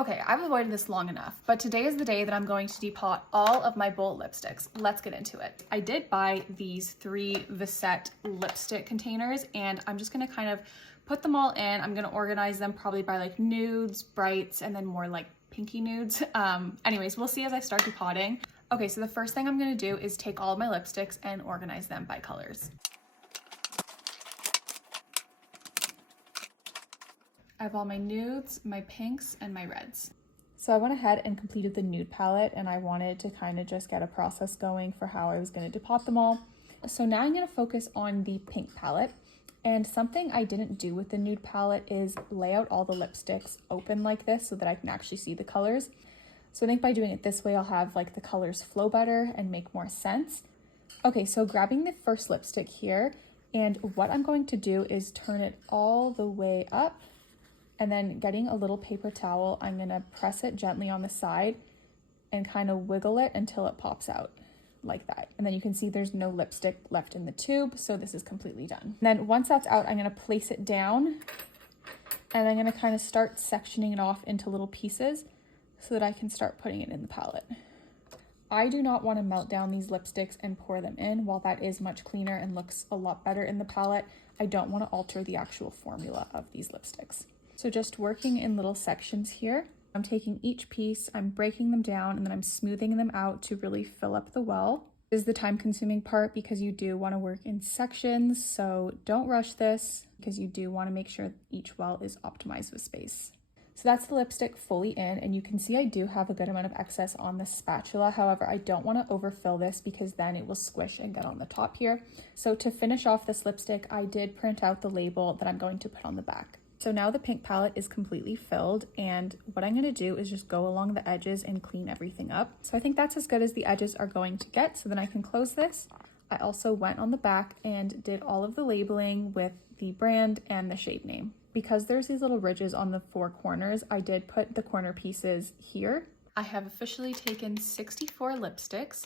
Okay, I've avoided this long enough, but today is the day that I'm going to depot all of my Bolt lipsticks. Let's get into it. I did buy these 3 Visette lipstick containers, and I'm just gonna kind of put them all in. I'm gonna organize them probably by like nudes, brights, and then more like pinky nudes. Anyways, we'll see as I start depotting. Okay, so the first thing I'm gonna do is take all of my lipsticks and organize them by colors. I have all my nudes, my pinks, and my reds. So I went ahead and completed the nude palette, and I wanted to kind of just get a process going for how I was going to depot them all. So now I'm going to focus on the pink palette. And something I didn't do with the nude palette is lay out all the lipsticks open like this so that I can actually see the colors. So I think by doing it this way, I'll have like the colors flow better and make more sense. Okay, so grabbing the first lipstick here, and what I'm going to do is turn it all the way up. And then getting a little paper towel, I'm gonna press it gently on the side and kind of wiggle it until it pops out like that. And then you can see there's no lipstick left in the tube, so this is completely done. And then once that's out, I'm gonna place it down and I'm gonna kind of start sectioning it off into little pieces so that I can start putting it in the palette. I do not want to melt down these lipsticks and pour them in. While that is much cleaner and looks a lot better in the palette, I don't want to alter the actual formula of these lipsticks. So just working in little sections here. I'm taking each piece, I'm breaking them down, and then I'm smoothing them out to really fill up the well. This is the time-consuming part because you do want to work in sections, so don't rush this because you do want to make sure each well is optimized with space. So that's the lipstick fully in, and you can see I do have a good amount of excess on the spatula. However, I don't want to overfill this because then it will squish and get on the top here. So to finish off this lipstick, I did print out the label that I'm going to put on the back. So now the pink palette is completely filled, and what I'm going to do is just go along the edges and clean everything up. So I think that's as good as the edges are going to get, so then I can close this. I also went on the back and did all of the labeling with the brand and the shade name. Because there's these little ridges on the 4 corners, I did put the corner pieces here. I have officially taken 64 lipsticks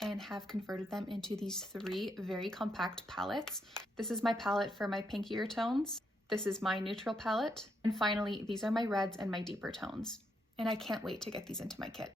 and have converted them into these 3 very compact palettes. This is my palette for my pinkier tones. This is my neutral palette. And finally, these are my reds and my deeper tones. And I can't wait to get these into my kit.